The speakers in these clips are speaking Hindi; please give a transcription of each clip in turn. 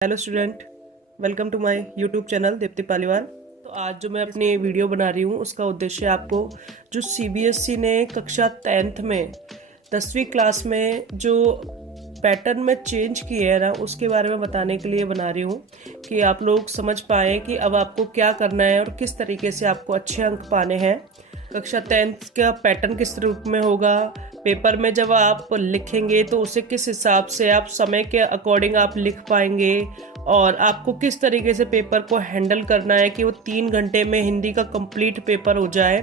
Hello student, welcome to my YouTube channel Deepti Paliwal. तो आज जो मैं अपनी वीडियो बना रही हूँ उसका उद्देश्य आपको जो सीबीएसई ने कक्षा 10th में 10वीं क्लास में जो पैटर्न में चेंज किए है ना उसके बारे में बताने के लिए बना रही हूँ कि आप लोग समझ पाएँ कि अब आपको क्या करना है और किस तरीके से आपको अच्छे अंक पाने हैं। कक्षा 10th का पैटर्न किस रूप में होगा, पेपर में जब आप लिखेंगे तो उसे किस हिसाब से आप समय के अकॉर्डिंग आप लिख पाएंगे और आपको किस तरीके से पेपर को हैंडल करना है कि वो 3 घंटे में हिंदी का कंप्लीट पेपर हो जाए।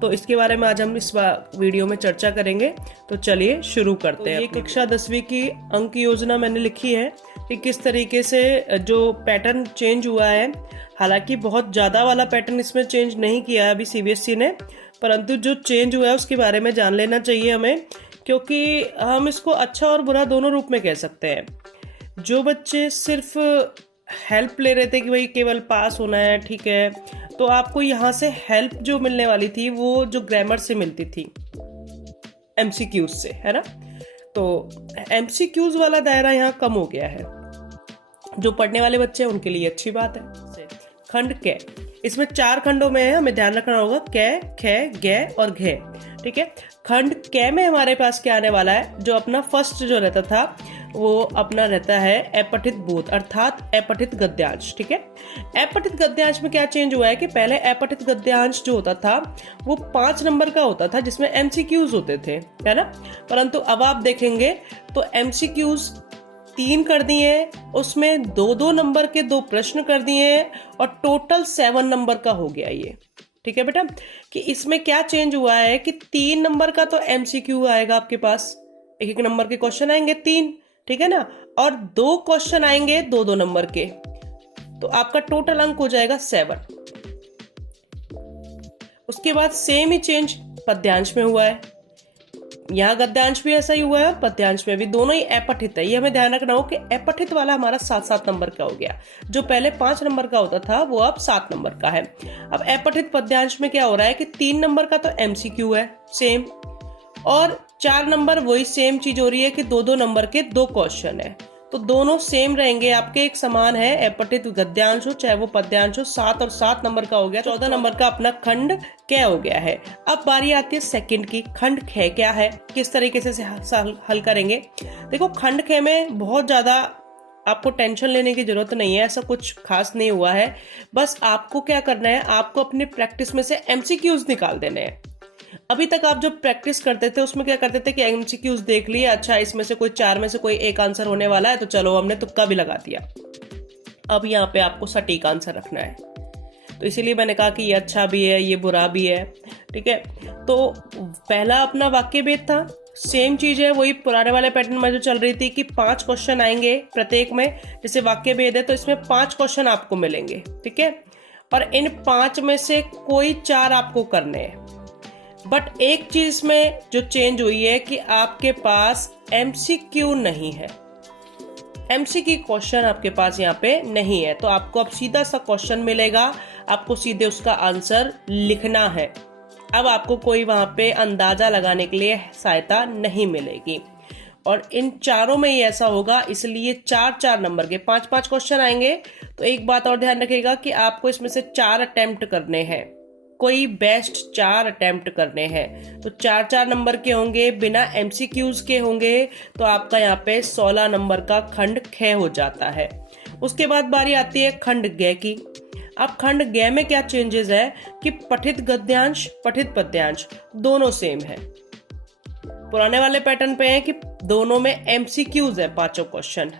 तो इसके बारे में आज हम इस वीडियो में चर्चा करेंगे। तो चलिए शुरू करते हैं। ये कक्षा 10वीं की अंक योजना मैंने लिखी है कि किस तरीके से जो पैटर्न चेंज हुआ है। हालांकि बहुत ज़्यादा वाला पैटर्न इसमें चेंज नहीं किया है अभी सीबीएसई ने, परंतु जो चेंज हुआ है उसके बारे में जान लेना चाहिए हमें, क्योंकि हम इसको अच्छा और बुरा दोनों रूप में कह सकते हैं। जो बच्चे सिर्फ हेल्प ले रहे थे कि भाई केवल पास होना है, ठीक है, तो आपको यहाँ से हेल्प जो मिलने वाली थी वो जो ग्रामर से मिलती थी, एमसीक्यूज से, है ना। तो एमसीक्यूज वाला दायरा यहाँ कम हो गया है। जो पढ़ने वाले बच्चे हैं उनके लिए अच्छी बात है। खंड कै, इसमें 4 खंडों में है, हमें ध्यान रखना होगा, कै, खे, गे और घे, ठीक है। खंड कै में हमारे पास क्या आने वाला है, जो अपना फर्स्ट जो रहता था वो अपना रहता है अपठित बोध अर्थात अपठित गद्यांश, ठीक है। अपठित गद्यांश में क्या चेंज हुआ है कि पहले अपठित गद्यांश जो होता था वो 5 नंबर का होता था जिसमें एमसीक्यूज होते थे, है ना। परंतु अब आप देखेंगे तो एमसीक्यूज 3 कर दिए, उसमें 2-2 नंबर के 2 प्रश्न कर दिए और टोटल 7 नंबर का हो गया ये, ठीक है बेटा। कि इसमें क्या चेंज हुआ है कि 3 नंबर का तो एमसीक्यू आएगा आपके पास, एक नंबर के क्वेश्चन आएंगे 3, ठीक है ना, और 2 क्वेश्चन आएंगे 2-2 नंबर के, तो आपका टोटल अंक हो जाएगा 7। उसके बाद सेम ही चेंज पद्यांश में हुआ है। यहाँ गद्यांश भी ऐसा ही हुआ है, पद्यांश में भी, दोनों ही अपठित है। ये हमें ध्यान रखना हो कि अपठित वाला हमारा 7-7 नंबर का हो गया, जो पहले 5 नंबर का होता था वो अब 7 नंबर का है। अब अपठित पद्यांश में क्या हो रहा है कि 3 नंबर का तो एमसीक्यू है सेम, और 4 नंबर वही सेम चीज हो रही है कि 2-2 नंबर के 2 क्वेश्चन है, तो दोनों सेम रहेंगे आपके, एक समान है। अपठित गद्यांश हो चाहे वो पद्यांश हो, 7 और 7 नंबर का हो गया, 14 नंबर का अपना खंड कै हो गया है। अब बारी आती है सेकंड की, खंड खे क्या है, किस तरीके से हल करेंगे। देखो खंड खे में बहुत ज्यादा आपको टेंशन लेने की जरूरत नहीं है, ऐसा कुछ खास नहीं हुआ है। बस आपको क्या करना है, आपको अपनी प्रैक्टिस में से एमसीक्यूज निकाल देने हैं। अभी तक आप जो प्रैक्टिस करते थे उसमें क्या करते थे कि एमसीक्यूज देख लिए, अच्छा इसमें से कोई 4 में से कोई एक आंसर होने वाला है तो चलो हमने तुक्का भी लगा दिया। अब यहाँ पे आपको सटीक आंसर रखना है, तो इसीलिए मैंने कहा कि ये अच्छा भी है ये बुरा भी है, ठीक है। तो पहला अपना वाक्य भेद था, सेम चीज है, वही पुराने वाले पैटर्न में जो चल रही थी कि 5 क्वेश्चन आएंगे प्रत्येक में। जैसे वाक्य भेद है तो इसमें 5 क्वेश्चन आपको मिलेंगे, ठीक है, और इन 5 में से कोई 4 आपको करने हैं। बट एक चीज में जो चेंज हुई है कि आपके पास एमसीक्यू नहीं है, एमसीक्यू क्वेश्चन आपके पास यहाँ पे नहीं है, तो आपको अब सीधा सा क्वेश्चन मिलेगा, आपको सीधे उसका आंसर लिखना है। अब आपको कोई वहां पे अंदाजा लगाने के लिए सहायता नहीं मिलेगी, और इन चारों में ही ऐसा होगा, इसलिए 4-4 नंबर के 5-5 क्वेश्चन आएंगे। तो एक बात और ध्यान रखिएगा कि आपको इसमें से 4 अटेम्प्ट करने हैं, कोई बेस्ट 4 अटेम्प्ट करने हैं, तो 4-4 नंबर के होंगे, बिना एमसीक्यूज के होंगे, तो आपका यहाँ पे 16 नंबर का खंड खे हो जाता है। उसके बाद बारी आती है खंड गे की। अब खंड गे में क्या चेंजेस है कि पठित गद्यांश पठित पद्यांश दोनों सेम है, पुराने वाले पैटर्न पे है कि दोनों में एमसीक्यूज है, 5 क्वेश्चन,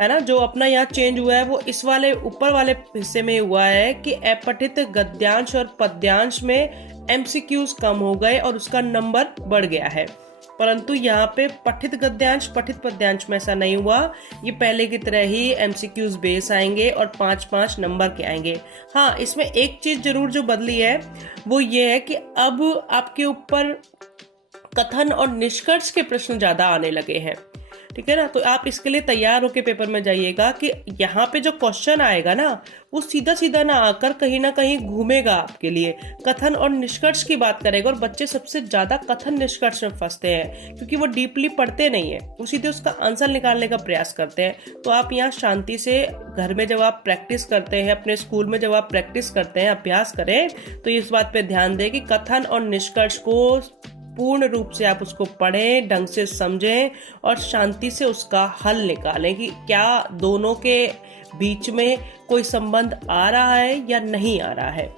है ना। जो अपना यहाँ चेंज हुआ है वो इस वाले ऊपर वाले हिस्से में हुआ है कि अपठित गद्यांश और पद्यांश में एमसीक्यूज कम हो गए और उसका नंबर बढ़ गया है। परंतु यहाँ पे पठित गद्यांश पठित पद्यांश में ऐसा नहीं हुआ, ये पहले की तरह ही एमसीक्यूज बेस आएंगे और 5-5 नंबर के आएंगे। हाँ, इसमें एक चीज जरूर जो बदली है वो ये है कि अब आपके ऊपर कथन और निष्कर्ष के प्रश्न ज्यादा आने लगे हैं। ठीक है ना। तो आप इसके लिए तैयार होकर पेपर में जाइएगा कि यहाँ पे जो क्वेश्चन आएगा ना वो सीधा सीधा ना आकर कहीं ना कहीं घूमेगा आपके लिए, कथन और निष्कर्ष की बात करेगा। और बच्चे सबसे ज्यादा कथन निष्कर्ष में फंसते हैं क्योंकि वो डीपली पढ़ते नहीं है, वो सीधे उसका आंसर निकालने का प्रयास करते हैं। तो आप यहाँ शांति से घर में जब आप प्रैक्टिस करते हैं, अपने स्कूल में जब आप प्रैक्टिस करते हैं, अभ्यास करें, तो इस बात पे ध्यान दें कि कथन और निष्कर्ष को पूर्ण रूप से आप उसको पढ़ें, ढंग से समझें और शांति से उसका हल निकालें कि क्या दोनों के बीच में कोई संबंध आ रहा है या नहीं आ रहा है।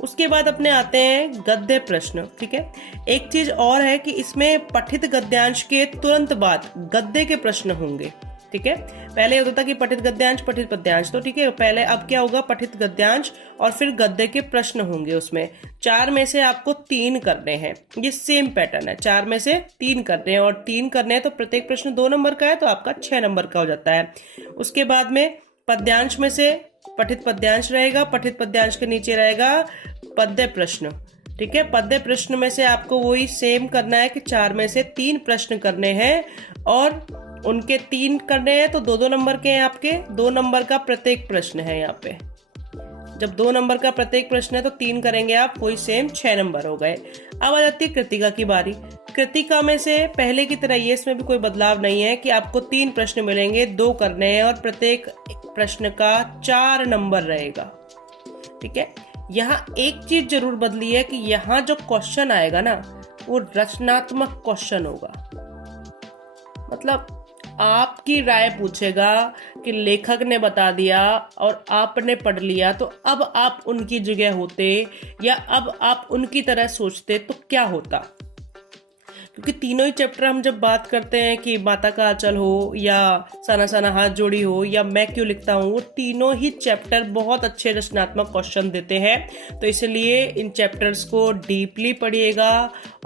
उसके बाद अपने आते हैं गद्य प्रश्न। ठीक है, एक चीज और है कि इसमें पठित गद्यांश के तुरंत बाद गद्य के प्रश्न होंगे। ठीक है, पहले होता था कि पठित गद्यांश पठित पद्यांश, तो ठीक है, पहले अब क्या होगा, पठित गद्यांश और फिर गद्य के प्रश्न होंगे। उसमें 4 में से आपको 3 करने हैं, ये सेम पैटर्न है, 4 में से 3 करने हैं और 3 करने हैं तो प्रत्येक प्रश्न 2 नंबर का है तो आपका 6 नंबर का हो जाता है। उसके बाद में पद्यांश में से पठित पद्यांश रहेगा, पठित पद्यांश के नीचे रहेगा पद्य प्रश्न। ठीक है, पद्य प्रश्न में से आपको वही सेम करना है कि 4 में से 3 प्रश्न करने हैं और उनके 3 करने हैं तो 2-2 नंबर के हैं आपके, 2 नंबर का प्रत्येक प्रश्न है। यहाँ पे जब 2 नंबर का प्रत्येक प्रश्न है तो 3 करेंगे आप, वही सेम 6 नंबर हो गए। अब आ जाती है कृतिका की बारी। कृतिका में से पहले की तरह ये इसमें भी कोई बदलाव नहीं है कि आपको 3 प्रश्न मिलेंगे, 2 करने हैं और प्रत्येक प्रश्न का 4 नंबर रहेगा। ठीक है, यहाँ एक चीज जरूर बदली है कि यहाँ जो क्वेश्चन आएगा ना वो रचनात्मक क्वेश्चन होगा। मतलब आपकी राय पूछेगा कि लेखक ने बता दिया और आपने पढ़ लिया, तो अब आप उनकी जगह होते या अब आप उनकी तरह सोचते तो क्या होता। क्योंकि तीनों ही चैप्टर हम जब बात करते हैं कि माता का आंचल हो या सना सना हाथ जोड़ी हो या मैं क्यों लिखता हूँ, वो तीनों ही चैप्टर बहुत अच्छे रचनात्मक क्वेश्चन देते हैं। तो इसलिए इन चैप्टर्स को डीपली पढ़िएगा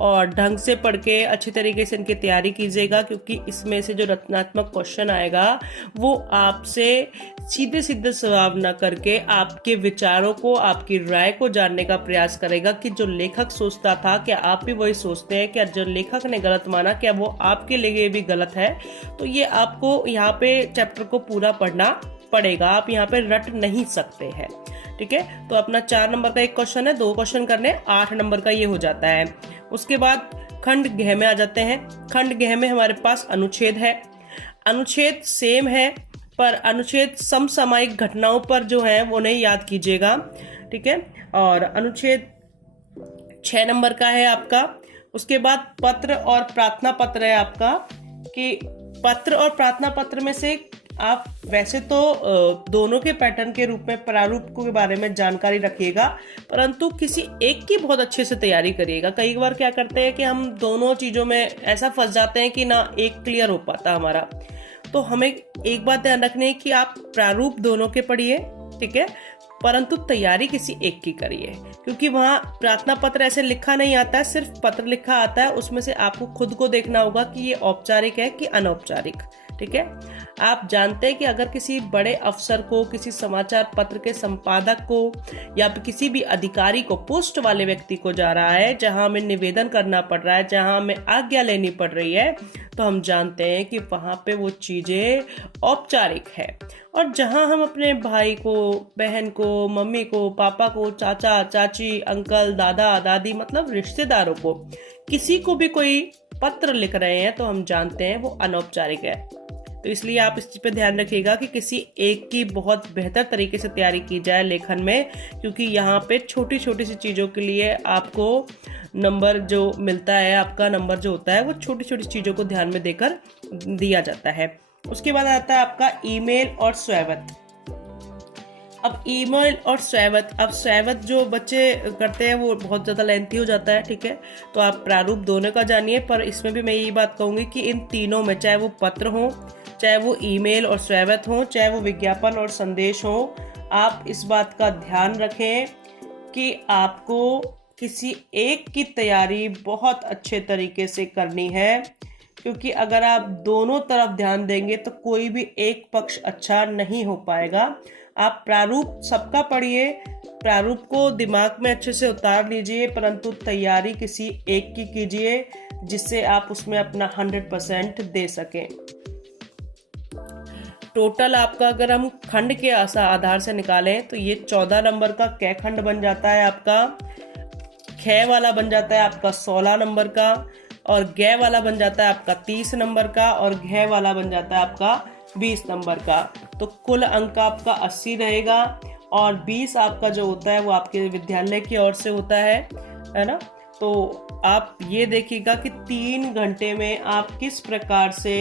और ढंग से पढ़ के अच्छे तरीके से इनकी तैयारी कीजिएगा, क्योंकि इसमें से जो रचनात्मक क्वेश्चन आएगा वो आपसे सीधे सीधे सवाल न करके आपके विचारों को, आपकी राय को जानने का प्रयास करेगा कि जो लेखक सोचता था क्या आप भी वही सोचते हैं, क्या जो लेखक ने गलत माना क्या वो आपके लिए भी गलत है। तो ये आपको यहाँ पे चैप्टर को पूरा पढ़ना पड़ेगा, आप यहाँ पे रट नहीं सकते हैं। ठीक है, तो अपना 4 नंबर का एक क्वेश्चन है, 2 क्वेश्चन करने, 8 नंबर का ये हो जाता है। उसके बाद खंड गह में आ जाते हैं। खंड गह में हमारे पास अनुच्छेद है। अनुच्छेद सेम है पर अनुच्छेद समसामयिक घटनाओं पर जो है वो नहीं याद कीजिएगा। ठीक है, और अनुच्छेद 6 नंबर का है आपका। उसके बाद पत्र और प्रार्थना पत्र है आपका, कि पत्र और प्रार्थना पत्र में से आप वैसे तो दोनों के पैटर्न के रूप में प्रारूप के बारे में जानकारी रखिएगा, परंतु किसी एक की बहुत अच्छे से तैयारी करिएगा। कई बार क्या करते हैं कि हम दोनों चीजों में ऐसा फंस जाते हैं कि ना एक क्लियर हो पाता हमारा। तो हमें एक बात ध्यान रखनी है कि आप प्रारूप दोनों के पढ़िए, ठीक है, परंतु तैयारी किसी एक की करिए, क्योंकि वहाँ प्रार्थना पत्र ऐसे लिखा नहीं आता है, सिर्फ पत्र लिखा आता है। उसमें से आपको खुद को देखना होगा कि ये औपचारिक है कि अनौपचारिक। ठीक है, आप जानते हैं कि अगर किसी बड़े अफसर को, किसी समाचार पत्र के संपादक को या किसी भी अधिकारी को, पोस्ट वाले व्यक्ति को जा रहा है, जहां हमें निवेदन करना पड़ रहा है, जहां हमें आज्ञा लेनी पड़ रही है, तो हम जानते हैं कि वहां पे वो चीजें औपचारिक है। और जहां हम अपने भाई को, बहन को, मम्मी को, पापा को, चाचा चाची, अंकल, दादा दादी, मतलब रिश्तेदारों को, किसी को भी कोई पत्र लिख रहे हैं, तो हम जानते हैं वो अनौपचारिक है। तो इसलिए आप इस चीज पे ध्यान रखिएगा कि किसी एक की बहुत बेहतर तरीके से तैयारी की जाए लेखन में, क्योंकि यहाँ पे छोटी छोटी सी चीजों के लिए आपको नंबर जो मिलता है, आपका नंबर जो होता है वो छोटी छोटी चीजों को ध्यान में देकर दिया जाता है। उसके बाद आता है आपका ईमेल और स्वैवत। अब ईमेल और स्वैवत, अब स्वैवत जो बच्चे करते हैं वो बहुत ज़्यादा लेंथी हो जाता है। ठीक है, तो आप प्रारूप दोनों का जानिए, पर इसमें भी मैं यही बात कहूँगी कि इन तीनों में, चाहे वो पत्र हो, चाहे वो ईमेल और स्वैवत हो, चाहे वो विज्ञापन और संदेश हो, आप इस बात का ध्यान रखें कि आपको किसी एक की तैयारी बहुत अच्छे तरीके से करनी है, क्योंकि अगर आप दोनों तरफ ध्यान देंगे तो कोई भी एक पक्ष अच्छा नहीं हो पाएगा। आप प्रारूप सबका पढ़िए, प्रारूप को दिमाग में अच्छे से उतार लीजिए, परंतु तैयारी किसी एक की कीजिए जिससे आप उसमें अपना 100% दे सकें। टोटल आपका अगर हम खंड के आधार से निकालें तो ये 14 नंबर का कै खंड बन जाता है आपका, खे वाला बन जाता है आपका 16 नंबर का, और गै वाला बन जाता है आपका 30 नंबर का, और घै वाला बन जाता है आपका 20 नंबर का। तो कुल अंक आपका 80 रहेगा, और 20 आपका जो होता है वो आपके विद्यालय की ओर से होता है ना। तो आप ये देखिएगा कि 3 घंटे में आप किस प्रकार से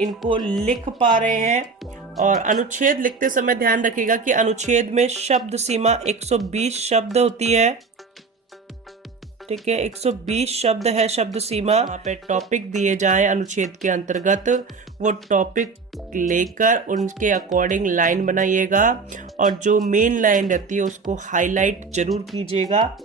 इनको लिख पा रहे हैं। और अनुच्छेद लिखते समय ध्यान रखिएगा कि अनुच्छेद में शब्द सीमा 120 शब्द होती है, ठीक है, 120 शब्द है शब्द सीमा। वहाँ पे टॉपिक दिए जाए अनुच्छेद के अंतर्गत, वो टॉपिक लेकर उनके अकॉर्डिंग लाइन बनाइएगा, और जो मेन लाइन रहती है उसको हाईलाइट जरूर कीजिएगा।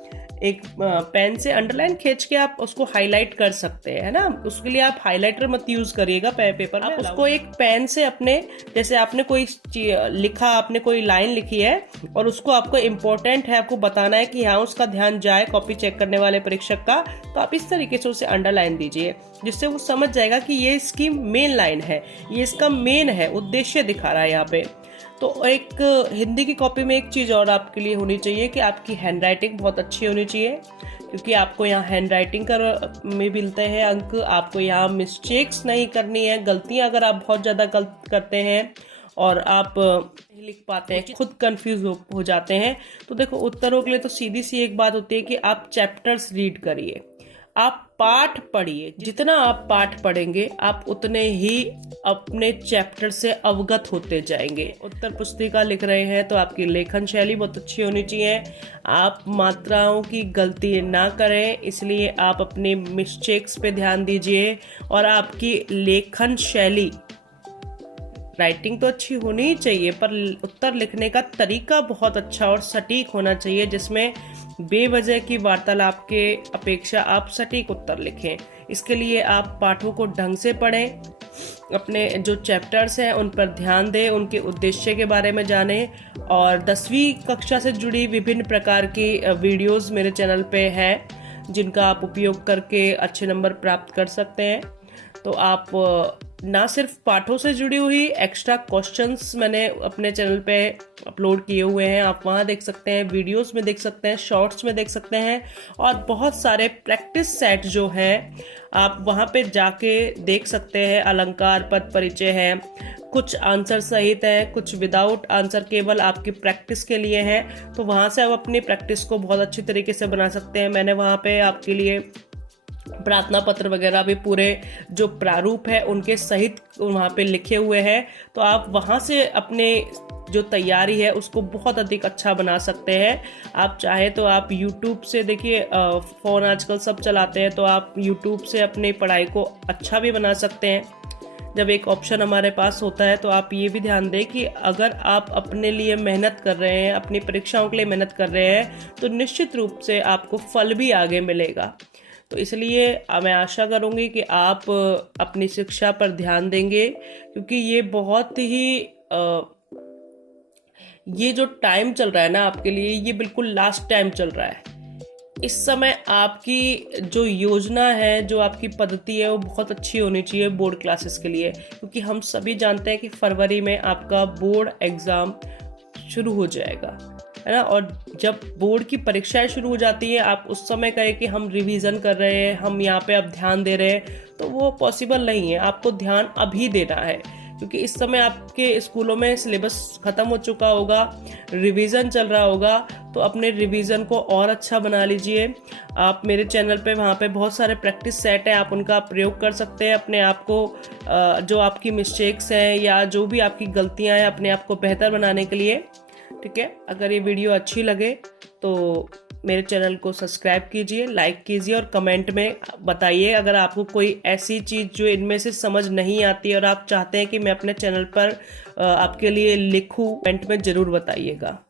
एक पेन से अंडरलाइन खींच के आप उसको हाईलाइट कर सकते हैं, है ना। उसके लिए आप हाइलाइटर मत यूज करिएगा पेपर में, उसको एक पेन से अपने, जैसे आपने कोई लिखा, आपने कोई लाइन लिखी है और उसको आपको इम्पोर्टेंट है, आपको बताना है कि हाँ उसका ध्यान जाए कॉपी चेक करने वाले परीक्षक का, तो आप इस तरीके से उसे अंडरलाइन दीजिए, जिससे वो समझ जाएगा कि ये इसकी मेन लाइन है, ये इसका मेन है, उद्देश्य दिखा रहा है यहाँ पे। तो एक हिंदी की कॉपी में एक चीज़ और आपके लिए होनी चाहिए कि आपकी हैंड राइटिंग बहुत अच्छी होनी चाहिए, क्योंकि आपको यहाँ हैंड राइटिंग में मिलते हैं अंक। आपको यहाँ मिस्टेक्स नहीं करनी है, गलतियाँ अगर आप बहुत ज़्यादा गलत करते हैं और आप नहीं लिख पाते हैं, खुद कंफ्यूज हो जाते हैं, तो देखो उत्तरों के लिए तो सीधी सी एक बात होती है कि आप चैप्टर्स रीड करिए, आप पाठ पढ़िए। जितना आप पाठ पढ़ेंगे आप उतने ही अपने चैप्टर से अवगत होते जाएंगे। उत्तर पुस्तिका लिख रहे हैं तो आपकी लेखन शैली बहुत अच्छी होनी चाहिए, आप मात्राओं की गलती ना करें, इसलिए आप अपने मिस्टेक्स पे ध्यान दीजिए। और आपकी लेखन शैली, राइटिंग तो अच्छी होनी ही चाहिए, पर उत्तर लिखने का तरीका बहुत अच्छा और सटीक होना चाहिए, जिसमें बेवजह की वार्तालाप के अपेक्षा आप सटीक उत्तर लिखें। इसके लिए आप पाठों को ढंग से पढ़ें, अपने जो चैप्टर्स हैं उन पर ध्यान दें, उनके उद्देश्य के बारे में जानें। और 10वीं कक्षा से जुड़ी विभिन्न प्रकार की वीडियोस मेरे चैनल पे है, जिनका आप उपयोग करके अच्छे नंबर प्राप्त कर सकते हैं। तो आप ना सिर्फ पाठों से जुड़ी हुई एक्स्ट्रा क्वेश्चंस मैंने अपने चैनल पे अपलोड किए हुए हैं, आप वहाँ देख सकते हैं, वीडियोस में देख सकते हैं, शॉर्ट्स में देख सकते हैं, और बहुत सारे प्रैक्टिस सेट जो है आप वहाँ पे जाके देख सकते हैं। अलंकार, पद परिचय है, कुछ आंसर सहित है, कुछ विदाउट आंसर, केवल आपकी प्रैक्टिस के लिए है। तो वहाँ से आप अपनी प्रैक्टिस को बहुत अच्छी तरीके से बना सकते हैं। मैंने वहाँ पे आपके लिए प्रार्थना पत्र वगैरह भी पूरे जो प्रारूप है उनके सहित वहाँ पे लिखे हुए हैं, तो आप वहाँ से अपने जो तैयारी है उसको बहुत अधिक अच्छा बना सकते हैं। आप चाहे तो आप YouTube से, देखिए फ़ोन आजकल सब चलाते हैं, तो आप YouTube से अपनी पढ़ाई को अच्छा भी बना सकते हैं। जब एक ऑप्शन हमारे पास होता है तो आप ये भी ध्यान दें कि अगर आप अपने लिए मेहनत कर रहे हैं, अपनी परीक्षाओं के लिए मेहनत कर रहे हैं, तो निश्चित रूप से आपको फल भी आगे मिलेगा। तो इसलिए मैं आशा करूंगी कि आप अपनी शिक्षा पर ध्यान देंगे, क्योंकि ये बहुत ही ये जो टाइम चल रहा है ना आपके लिए, ये बिल्कुल लास्ट टाइम चल रहा है। इस समय आपकी जो योजना है, जो आपकी पद्धति है, वो बहुत अच्छी होनी चाहिए बोर्ड क्लासेस के लिए, क्योंकि हम सभी जानते हैं कि फरवरी में आपका बोर्ड एग्ज़ाम शुरू हो जाएगा, है ना। और जब बोर्ड की परीक्षाएं शुरू हो जाती हैं, आप उस समय कहें कि हम रिवीजन कर रहे हैं, हम यहाँ पे अब ध्यान दे रहे हैं, तो वो पॉसिबल नहीं है। आपको ध्यान अभी देना है, क्योंकि इस समय आपके स्कूलों में सिलेबस ख़त्म हो चुका होगा, रिवीजन चल रहा होगा, तो अपने रिवीजन को और अच्छा बना लीजिए। आप मेरे चैनल पे, वहाँ पे बहुत सारे प्रैक्टिस सेट हैं, आप उनका प्रयोग कर सकते हैं अपने आप को, जो आपकी मिस्टेक्स हैं या जो भी आपकी गलतियाँ हैं, अपने आप को बेहतर बनाने के लिए। ठीक है, अगर ये वीडियो अच्छी लगे तो मेरे चैनल को सब्सक्राइब कीजिए, लाइक कीजिए, और कमेंट में बताइए अगर आपको कोई ऐसी चीज़ जो इनमें से समझ नहीं आती और आप चाहते हैं कि मैं अपने चैनल पर आपके लिए लिखूं, कमेंट में ज़रूर बताइएगा।